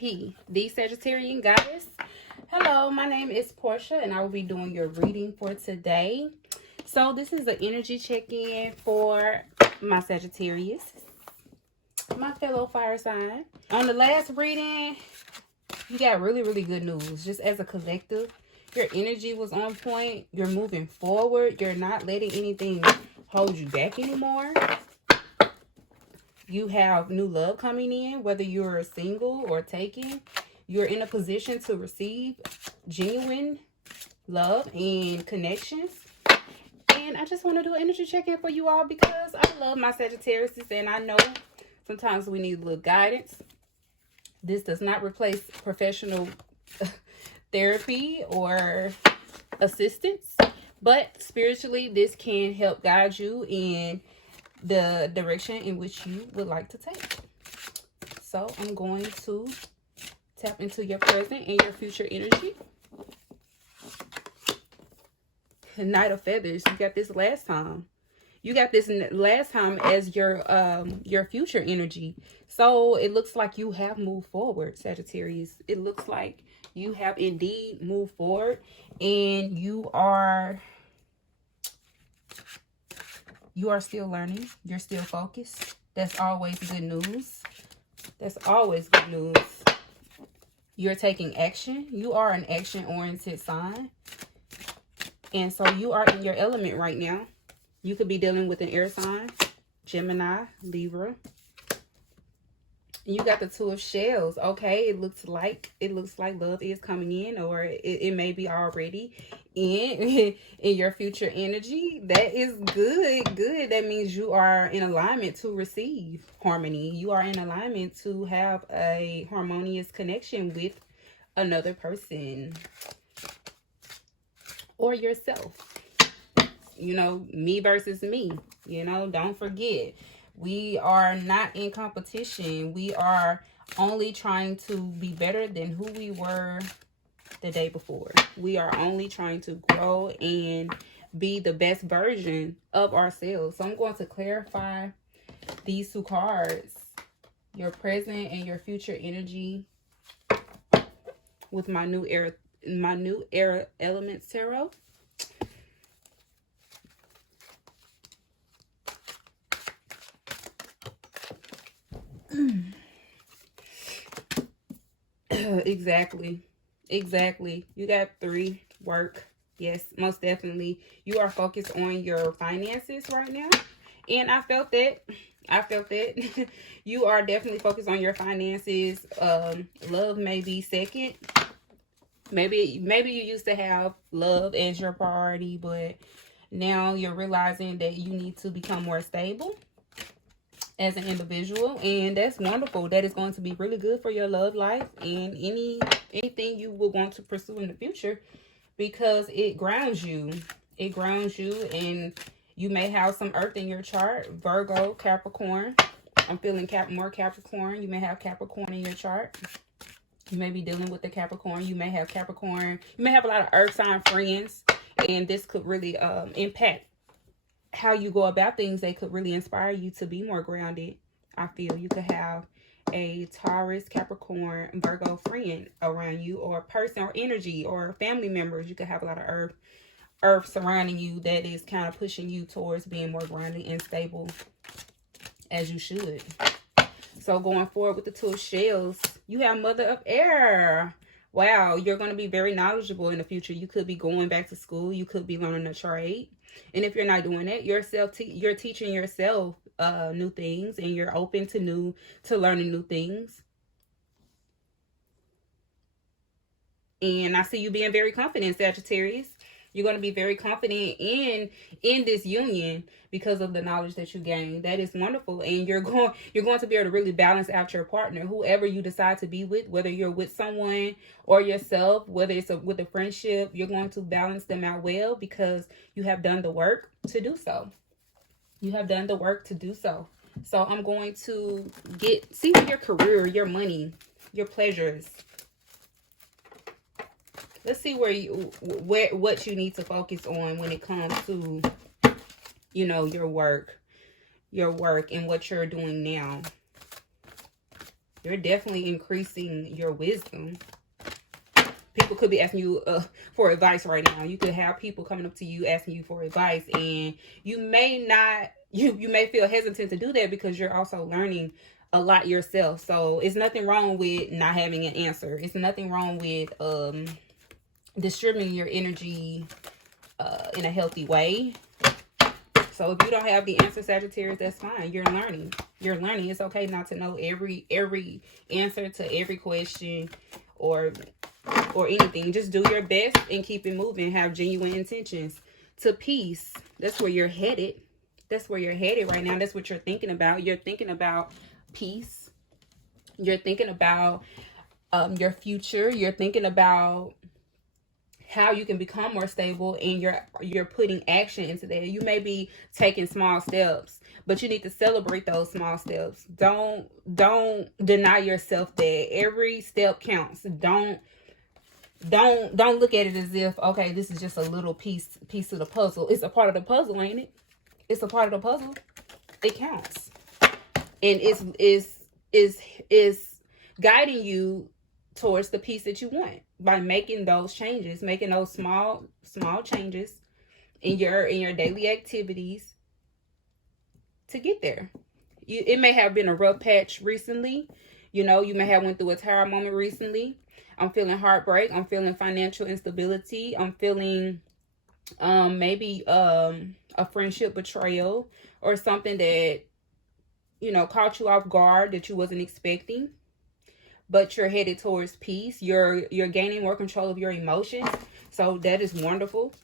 P, the Sagittarian goddess. Hello, my name is Portia, and I will be doing your reading for today. So this is an energy check-in for my Sagittarius, my fellow fire sign. On the last reading, you got really good news. Just as a collective, your energy was on point. You're moving forward. You're not letting anything hold you back anymore. You have new love coming in, whether you're single or taken. You're in a position to receive genuine love and connections. And I just want to do an energy check-in for you all because I love my Sagittarius, and I know sometimes we need a little guidance. This does not replace professional therapy or assistance, but spiritually, this can help guide you in the direction in which you would like to take. So I'm going to tap into your present and your future energy. Knight of Feathers, you got this last time. You got this last time as your future energy. So it looks like you have moved forward, Sagittarius. It looks like you have indeed moved forward, and you are still learning. You're still focused. That's always good news. That's always good news. You're taking action. You are an action-oriented sign. And so you are in your element right now. You could be dealing with an air sign, Gemini, Libra. You got the Two of Shells. Okay, it looks like love is coming in, or it may be already in your future energy. That is good. That means you are in alignment to receive harmony. You are in alignment to have a harmonious connection with another person or yourself. You know, me versus me. You know, don't forget, we are not in competition. We are only trying to be better than who we were the day before. We are only trying to grow and be the best version of ourselves. So I'm going to clarify these two cards, your present and your future energy, with my new air elements tarot. Exactly. You got 3, work. Yes, most definitely. You are focused on your finances right now. And I felt that. You are definitely focused on your finances. Love may be second. Maybe you used to have love as your priority, but now you're realizing that you need to become more stable as an individual, and that's wonderful. That is going to be really good for your love life and anything you will want to pursue in the future, because it grounds you. And you may have some earth in your chart. Virgo, Capricorn. I'm feeling more Capricorn. You may have Capricorn in your chart. You may be dealing with the Capricorn. You may have Capricorn. You may have a lot of earth sign friends, and this could really impact how you go about things. They could really inspire you to be more grounded. I feel you could have a Taurus, Capricorn, Virgo friend around you, or person or energy, or family members. You could have a lot of earth surrounding you that is kind of pushing you towards being more grounded and stable, as you should. So going forward with the Two of Shells, you have Mother of Air. Wow, you're going to be very knowledgeable in the future. You could be going back to school. You could be learning a trade. And if you're not doing that, you're teaching yourself new things, and you're open to learning new things. And I see you being very confident, Sagittarius. You're going to be very confident in this union because of the knowledge that you gain. That is wonderful. And you're going to be able to really balance out your partner, whoever you decide to be with, whether you're with someone or yourself, whether it's with a friendship. You're going to balance them out well because you have done the work to do so. So I'm going to see your career, your money, your pleasures. Let's see what you need to focus on when it comes to, you know, your work and what you're doing now. You're definitely increasing your wisdom. People could be asking you for advice right now. You could have people coming up to you asking you for advice, and you may not, you may feel hesitant to do that because you're also learning a lot yourself. So it's nothing wrong with not having an answer. It's nothing wrong with distributing your energy in a healthy way. So if you don't have the answer, Sagittarius, that's fine. You're learning. You're learning. It's okay not to know every answer to every question or anything. Just do your best and keep it moving. Have genuine intentions. To peace. That's where you're headed. That's where you're headed right now. That's what you're thinking about. You're thinking about peace. You're thinking about your future. You're thinking about how you can become more stable, and you're putting action into that. You may be taking small steps, but you need to celebrate those small steps. Don't deny yourself that every step counts. Don't look at it as if, okay, this is just a little piece of the puzzle. It's a part of the puzzle, ain't it? It's a part of the puzzle. It counts, and is guiding you towards the peace that you want by making those changes, making those small changes in your daily activities to get there. It may have been a rough patch recently. You know, you may have went through a tower moment recently. I'm feeling heartbreak. I'm feeling financial instability. I'm feeling maybe a friendship betrayal or something that, you know, caught you off guard that you wasn't expecting. But you're headed towards peace. You're gaining more control of your emotions. So that is wonderful.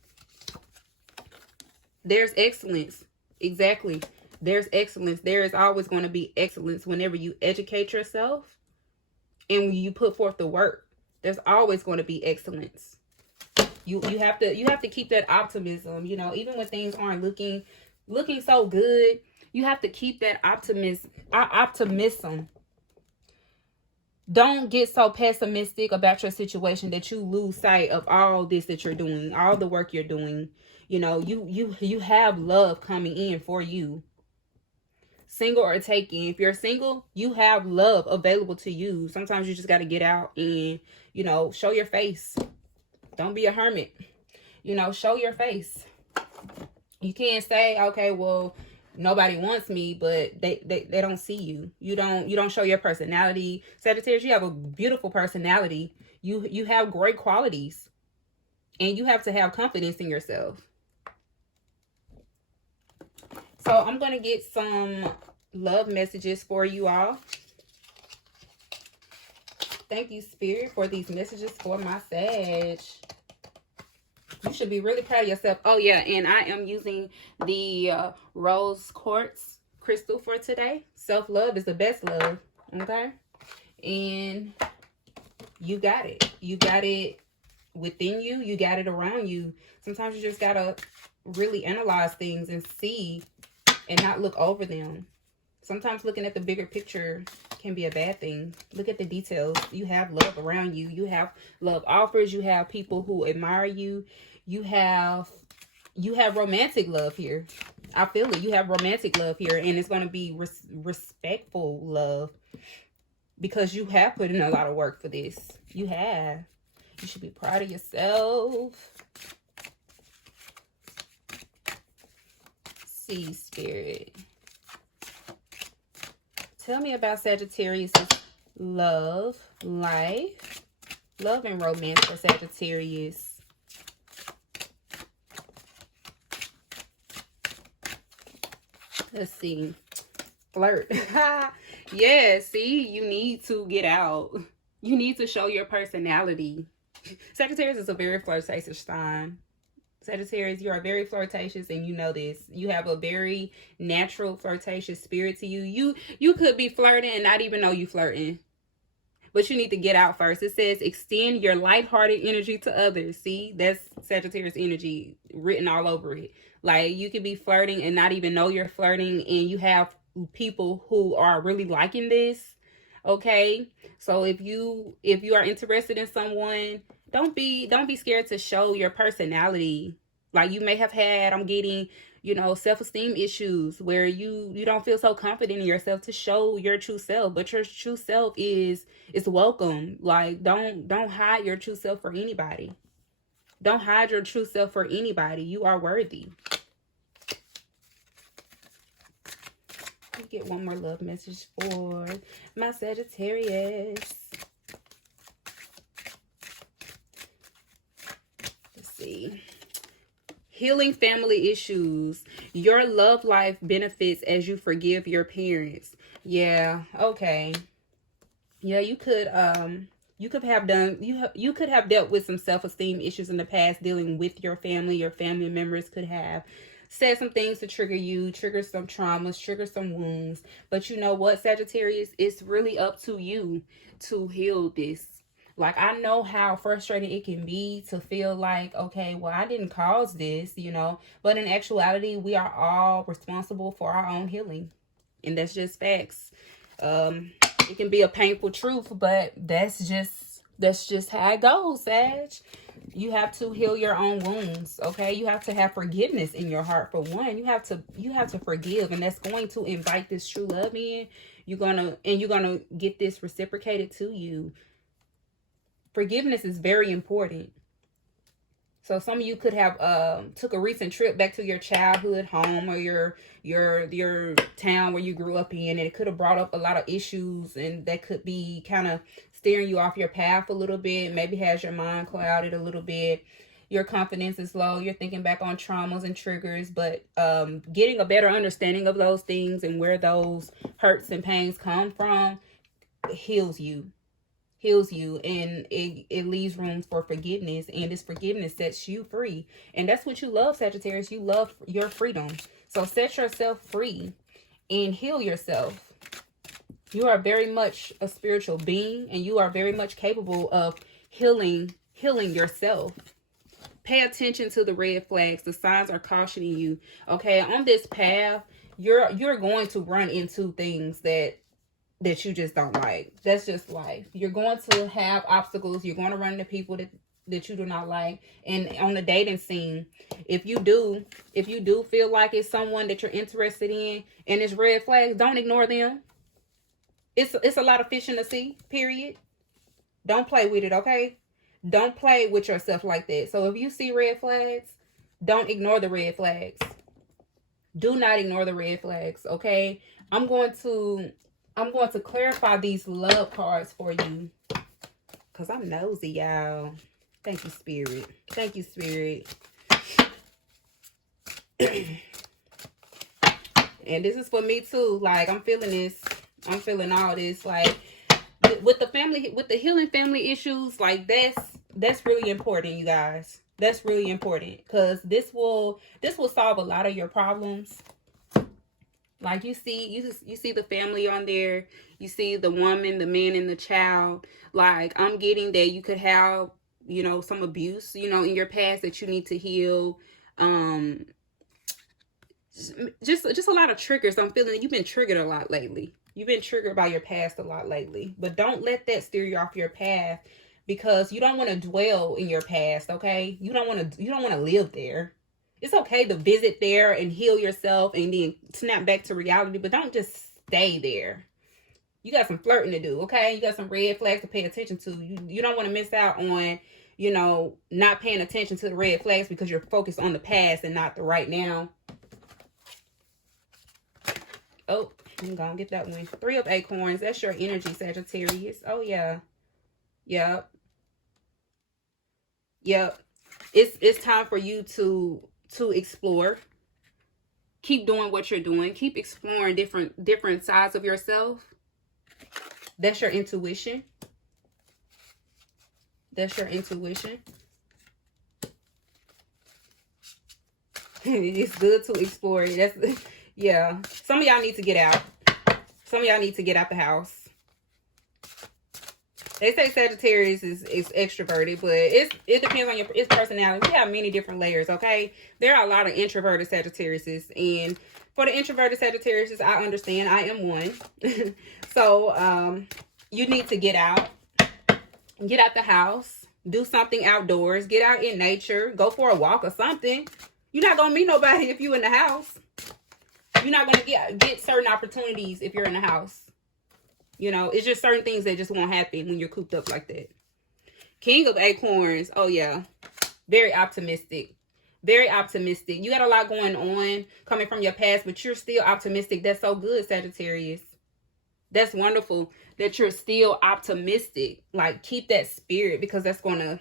There's excellence. Exactly. There's excellence. There is always going to be excellence whenever you educate yourself and you put forth the work. There's always going to be excellence. You have to keep that optimism. You know, even when things aren't looking so good, you have to keep that optimism. Don't get so pessimistic about your situation that you lose sight of all this that you're doing, all the work you're doing. You know, you have love coming in for you. Single or taken. If you're single, you have love available to you. Sometimes you just got to get out and, you know, show your face. Don't be a hermit. You know, show your face. You can't say, okay, well, nobody wants me, but they don't see you. You don't show your personality. Sagittarius, you have a beautiful personality. You have great qualities. And you have to have confidence in yourself. So I'm going to get some love messages for you all. Thank you, Spirit, for these messages for my Sag. You should be really proud of yourself. Oh, yeah, and I am using the rose quartz crystal for today. Self-love is the best love, okay? And you got it. You got it within you. You got it around you. Sometimes you just got to really analyze things and see and not look over them. Sometimes looking at the bigger picture can be a bad thing. Look at the details. You have love around you. You have love offers. You have people who admire you. You have romantic love here. I feel it. You have romantic love here, and it's going to be respectful love because you have put in a lot of work for this. You have. You should be proud of yourself. See, Spirit. Tell me about Sagittarius' love life. Love and romance for Sagittarius. Let's see. Flirt. Yeah, see, you need to get out. You need to show your personality. Sagittarius is a very flirtatious sign. Sagittarius, you are very flirtatious, and you know this. You have a very natural flirtatious spirit to you. You could be flirting and not even know you flirting. But you need to get out first. It says extend your lighthearted energy to others. See, that's Sagittarius energy written all over it. Like, you could be flirting and not even know you're flirting, and you have people who are really liking this. Okay? So if you are interested in someone, don't be scared to show your personality. Like, you may have had, I'm getting, you know, self-esteem issues where you don't feel so confident in yourself to show your true self, but your true self is welcome. Like, don't hide your true self for anybody. Don't hide your true self for anybody. You are worthy. Let me get one more love message for my Sagittarius. Let's see. Healing family issues. Your love life benefits as you forgive your parents. Yeah, okay. Yeah, you could have dealt with some self-esteem issues in the past dealing with your family. Your family members could have said some things to trigger you, trigger some traumas, trigger some wounds. But you know what, Sagittarius? It's really up to you to heal this. Like, I know how frustrating it can be to feel like, okay, well, I didn't cause this, you know. But in actuality, we are all responsible for our own healing. And that's just facts. It can be a painful truth, but that's just how it goes, Sag. You have to heal your own wounds, okay? You have to have forgiveness in your heart. For one, you have to forgive, and that's going to invite this true love in. You're gonna get this reciprocated to you. Forgiveness is very important. So some of you could have took a recent trip back to your childhood home or your town where you grew up in, and it could have brought up a lot of issues, and that could be kind of steering you off your path a little bit. Maybe has your mind clouded a little bit. Your confidence is low. You're thinking back on traumas and triggers, but getting a better understanding of those things and where those hurts and pains come from heals you. And it leaves room for forgiveness, and this forgiveness sets you free. And that's what you love, Sagittarius. You love your freedom. So set yourself free and heal yourself. You are very much a spiritual being, and you are very much capable of healing yourself. Pay attention to the red flags. The signs are cautioning you. Okay, on this path, you're going to run into things that you just don't like. That's just life. You're going to have obstacles. You're going to run into people that you do not like. And on the dating scene, if you do feel like it's someone that you're interested in and it's red flags, don't ignore them. It's a lot of fish in the sea, period. Don't play with it, okay? Don't play with yourself like that. So if you see red flags, don't ignore the red flags. Do not ignore the red flags, okay? I'm going to clarify these love cards for you, because I'm nosy, y'all. Thank you, Spirit. Thank you, Spirit. And this is for me too. Like, I'm feeling this. I'm feeling all this. Like, with the healing family issues, like, that's really important, you guys. That's really important, because this will solve a lot of your problems. Like, you see the family on there. You see the woman, the man, and the child. Like, I'm getting that you could have, you know, some abuse, you know, in your past that you need to heal. Just a lot of triggers. I'm feeling you've been triggered a lot lately. You've been triggered by your past a lot lately. But don't let that steer you off your path, because you don't want to dwell in your past, okay? You don't want to live there. It's okay to visit there and heal yourself and then snap back to reality, but don't just stay there. You got some flirting to do, okay? You got some red flags to pay attention to. You don't want to miss out on, you know, not paying attention to the red flags because you're focused on the past and not the right now. Oh, I'm going to get that one. 3 of Acorns. That's your energy, Sagittarius. Oh, yeah. Yep. It's time for you to explore. Keep doing what you're doing. Keep exploring different sides of yourself. That's your intuition. That's your intuition. It's good to explore it. Yeah. Some of y'all need to get out. Some of y'all need to get out the house. They say Sagittarius is extroverted, but it depends on your personality. We have many different layers, okay? There are a lot of introverted Sagittariuses, and for the introverted Sagittariuses, I understand. I am one. So, you need to get out. Get out the house. Do something outdoors. Get out in nature. Go for a walk or something. You're not going to meet nobody if you're in the house. You're not going to get certain opportunities if you're in the house. You know, it's just certain things that just won't happen when you're cooped up like that. King of Acorns. Oh, yeah. Very optimistic. Very optimistic. You got a lot going on coming from your past, but you're still optimistic. That's so good, Sagittarius. That's wonderful that you're still optimistic. Like, keep that spirit, because that's gonna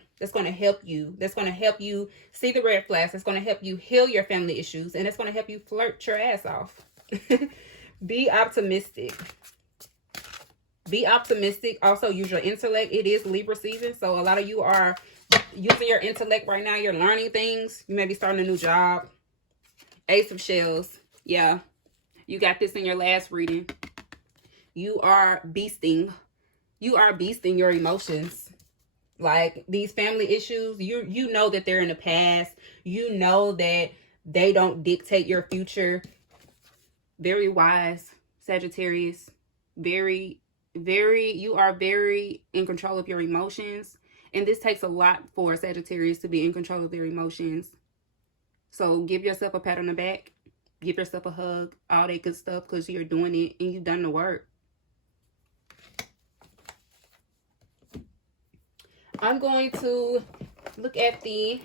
help you. That's gonna help you see the red flags. That's gonna help you heal your family issues, and it's gonna help you flirt your ass off. Be optimistic. Be optimistic. Also, use your intellect. It is Libra season, so a lot of you are using your intellect right now. You're learning things. You may be starting a new job. Ace of Shells. Yeah, you got this in your last reading. You are beasting. You are beasting your emotions. Like, these family issues, you know that they're in the past. You know that they don't dictate your future. Very wise, Sagittarius. Very, you are very in control of your emotions. And this takes a lot for Sagittarius to be in control of their emotions. So give yourself a pat on the back. Give yourself a hug. All that good stuff, because you're doing it and you've done the work. I'm going to look at the...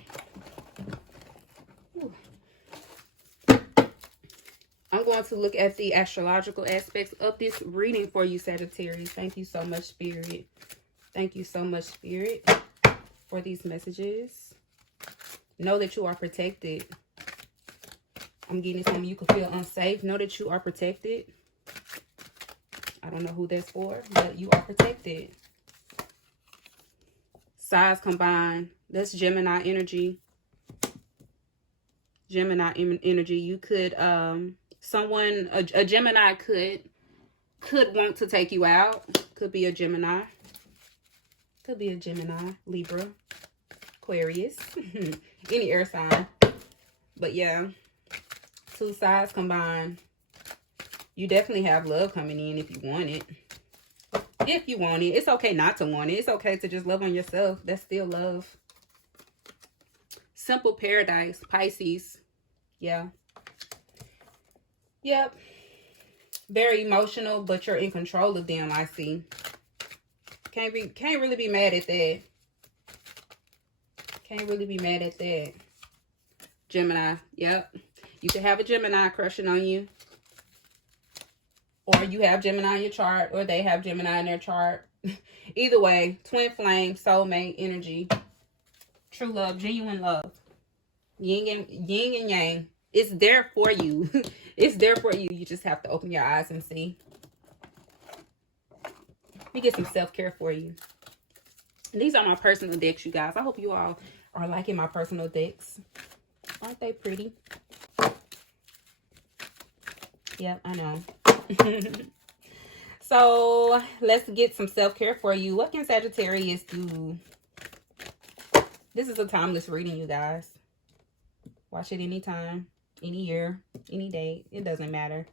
I'm going to look at the astrological aspects of this reading for you, Sagittarius. Thank you so much, Spirit. Thank you so much, Spirit, for these messages. Know that you are protected. I'm getting something you could feel unsafe. Know that you are protected. I don't know who that's for, but you are protected. Sides combined. That's Gemini energy. Gemini energy. You could, a Gemini could want to take you out. Could be a Gemini. Could be a Gemini, Libra, Aquarius, any air sign. But yeah, two sides combined. You definitely have love coming in if you want it. If you want it. It's okay not to want it. It's okay to just love on yourself. That's still love. Simple paradise, Pisces. Yeah. Yep. Very emotional, but you're in control of them, I see. Can't really be mad at that. Can't really be mad at that. Gemini. Yep. You could have a Gemini crushing on you. Or you have Gemini in your chart, or they have Gemini in their chart. Either way, twin flame, soulmate energy, true love, genuine love, yin and yang. It's there for you. It's there for you. You just have to open your eyes and see. Let me get some self-care for you. These are my personal decks, you guys. I hope you all are liking my personal decks. Aren't they pretty? Yep, I know. So let's get some self-care for you. What can Sagittarius do? This is a timeless reading, you guys. Watch it anytime, any year, any day. It doesn't matter.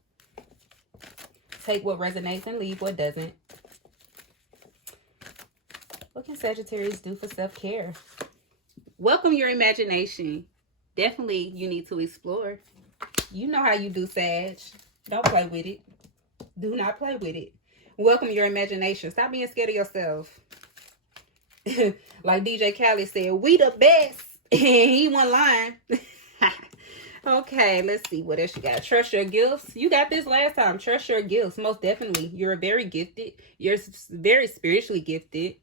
Take what resonates and leave what doesn't. What can Sagittarius do for self-care? Welcome your imagination. Definitely you need to explore. You know how you do, Sag. Don't play with it. Do not play with it. Welcome your imagination. Stop being scared of yourself. Like DJ Khaled said, we the best. He wasn't lying. Okay, let's see what else you got. Trust your gifts. You got this last time. Trust your gifts. Most definitely. You're very gifted. You're very spiritually gifted.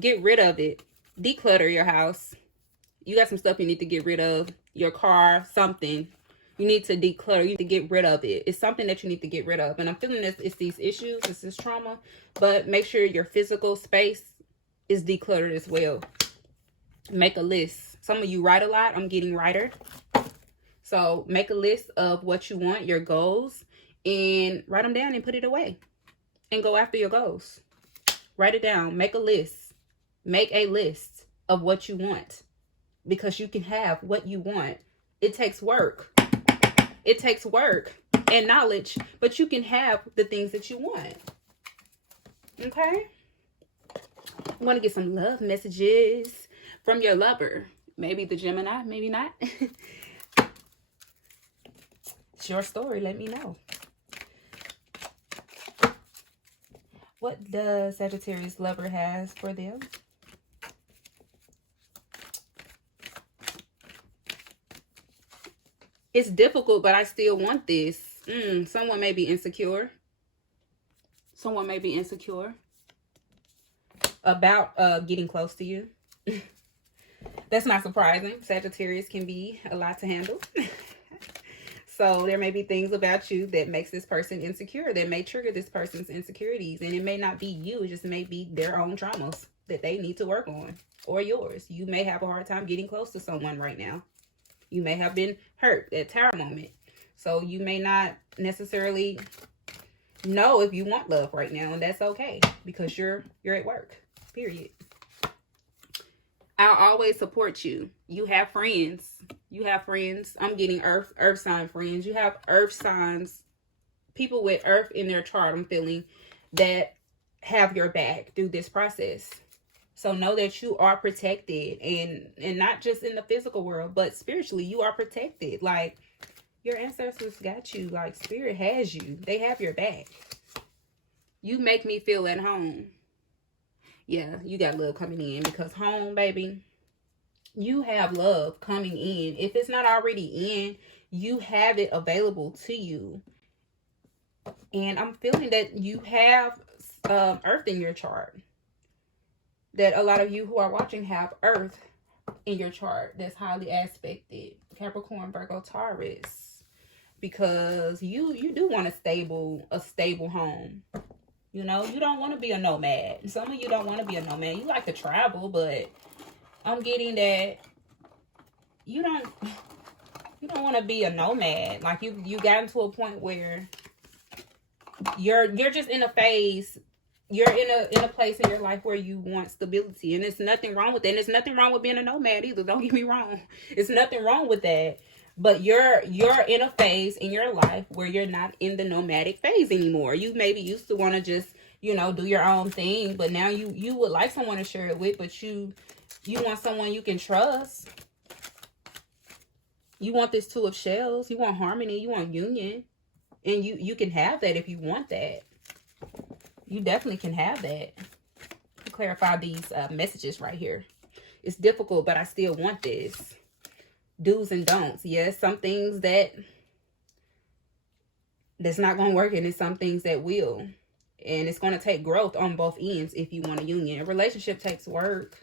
Get rid of it. Declutter your house. You got some stuff you need to get rid of. Your car, something. You need to declutter. You need to get rid of it. It's something that you need to get rid of. And I'm feeling this. It's these issues. It's this trauma. But make sure your physical space is decluttered as well. Make a list. Some of you write a lot. I'm getting writer. So make a list of what you want, your goals, and write them down and put it away. And go after your goals. Write it down. Make a list. Make a list of what you want. Because you can have what you want. It takes work. It takes work and knowledge, but you can have the things that you want. Okay? I want to get some love messages from your lover. Maybe the Gemini, maybe not. that's your story. Let me know. What does Sagittarius lover has for them? It's difficult, but I still want this. Someone may be insecure. Someone may be insecure about getting close to you. That's not surprising. Sagittarius can be a lot to handle. So there may be things about you that makes this person insecure, that may trigger this person's insecurities. And it may not be you. It just may be their own traumas that they need to work on, or yours. You may have a hard time getting close to someone right now. You may have been hurt at tower moment. So you may not necessarily know if you want love right now. And that's okay, because you're at work. Period. I'll always support you. You have friends. You have friends. I'm getting earth sign friends. You have earth signs, people with earth in their chart, I'm feeling, that have your back through this process. So know that you are protected, and not just in the physical world, but spiritually, you are protected. Like, your ancestors got you. Like, spirit has you. They have your back. You make me feel at home. Yeah, you got love coming in, because home, baby, you have love coming in. If it's not already in, you have it available to you. And I'm feeling that you have earth in your chart. That a lot of you who are watching have earth in your chart that's highly aspected. Capricorn, Virgo, Taurus. Because you do want a stable home. You know, you don't want to be a nomad. Some of you don't want to be a nomad. You like to travel, but I'm getting that you don't want to be a nomad. Like, you got into a point where you're just in a phase. You're in a place in your life where you want stability, and there's nothing wrong with that. And there's nothing wrong with being a nomad either. Don't get me wrong. It's nothing wrong with that. But you're in a phase in your life where you're not in the nomadic phase anymore. You maybe used to want to just, you know, do your own thing, but now you would like someone to share it with, but you want someone you can trust. You want this Two of Shells. You want harmony. You want union. And you can have that if you want that. You definitely can have that. To clarify these messages right here. It's difficult, but I still want this. Do's and don'ts. Yes, some things that's not going to work, and it's some things that will. And it's going to take growth on both ends if you want a union. A relationship takes work.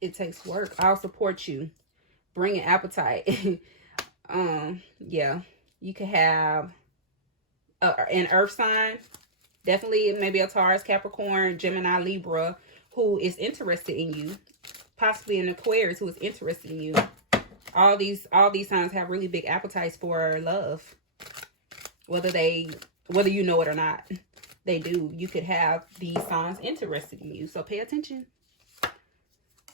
It takes work. I'll support you. Bring an appetite. Yeah. You could have an earth sign. Definitely maybe a Taurus, Capricorn, Gemini, Libra, who is interested in you. Possibly an Aquarius who is interested in you. All these signs have really big appetites for love. Whether you know it or not, they do. You could have these signs interested in you. So pay attention.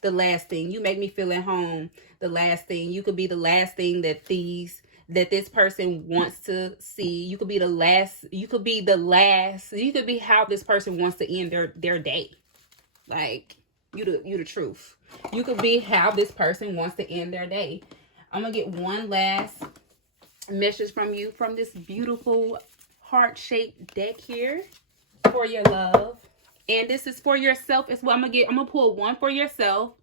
The last thing, you make me feel at home. The last thing, you could be the last thing that this person wants to see. You could be the last. You could be how this person wants to end their day. Like, you the truth. You could be how this person wants to end their day. I'm gonna get one last message from you from this beautiful heart-shaped deck here for your love. And this is for yourself as well. I'm gonna pull one for yourself.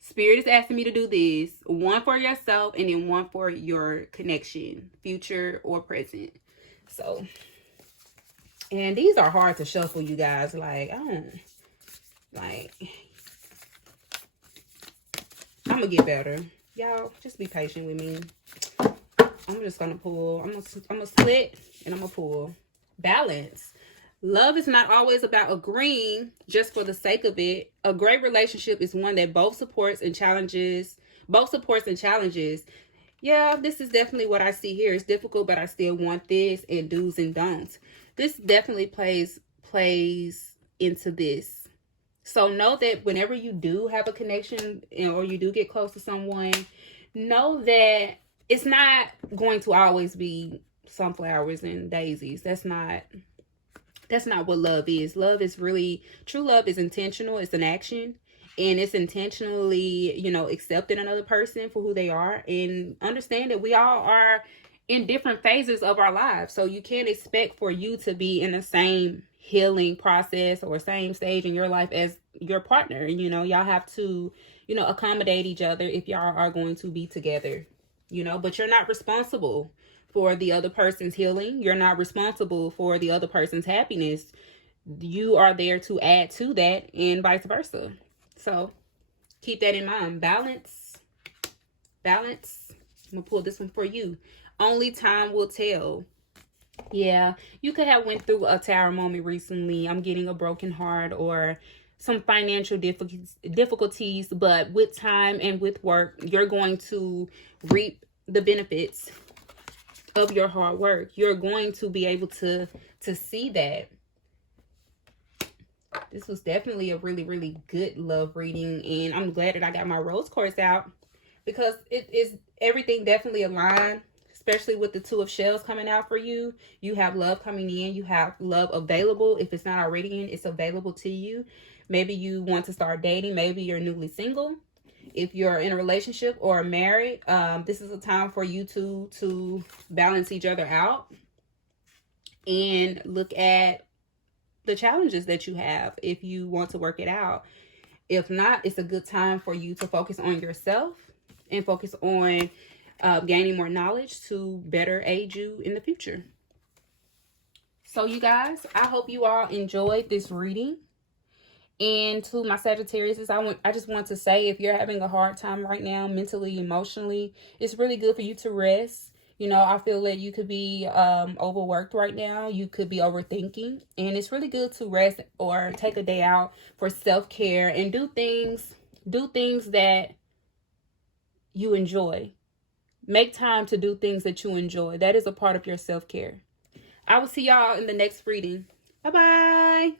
Spirit is asking me to do this. One for yourself, and then one for your connection, future or present. So, and these are hard to shuffle, you guys. Like, I'm gonna get better. Y'all, just be patient with me. I'm just gonna pull. I'm gonna split, and I'm gonna pull. Balance. Love is not always about agreeing just for the sake of it. A great relationship is one that both supports and challenges. Yeah, this is definitely what I see here. It's difficult, but I still want this, and do's and don'ts. This definitely plays into this. So know that whenever you do have a connection, or you do get close to someone, know that it's not going to always be sunflowers and daisies. That's not what love is. Love is really, true love is intentional. It's an action. and it's intentionally, you know, accepting another person for who they are, and understand that we all are in different phases of our lives. So you can't expect for you to be in the same healing process or same stage in your life as your partner. You know, y'all have to, you know, accommodate each other if y'all are going to be together, you know, but you're not responsible for the other person's healing. You're not responsible for the other person's happiness. You are there to add to that, and vice versa. So keep that in mind. Balance. Balance. I'm gonna pull this one for you. Only time will tell. Yeah, you could have went through a tower moment recently. I'm getting a broken heart or some financial difficulties, but with time and with work, you're going to reap the benefits of your hard work. You're going to be able to see that. This was definitely a really, really good love reading, and I'm glad that I got my rose quartz out, because it is everything definitely aligned, especially with the Two of Shells coming out for you. You have love coming in. You have love available. If it's not already in, it's available to you. Maybe you want to start dating. Maybe you're newly single. If you're in a relationship or married, this is a time for you to balance each other out and look at the challenges that you have if you want to work it out. If not, it's a good time for you to focus on yourself and focus on gaining more knowledge to better aid you in the future. So you guys, I hope you all enjoyed this reading. And to my Sagittarius, I just want to say, if you're having a hard time right now, mentally, emotionally, it's really good for you to rest. You know, I feel that you could be overworked right now. You could be overthinking. And it's really good to rest or take a day out for self-care and do things that you enjoy. Make time to do things that you enjoy. That is a part of your self-care. I will see y'all in the next reading. Bye-bye.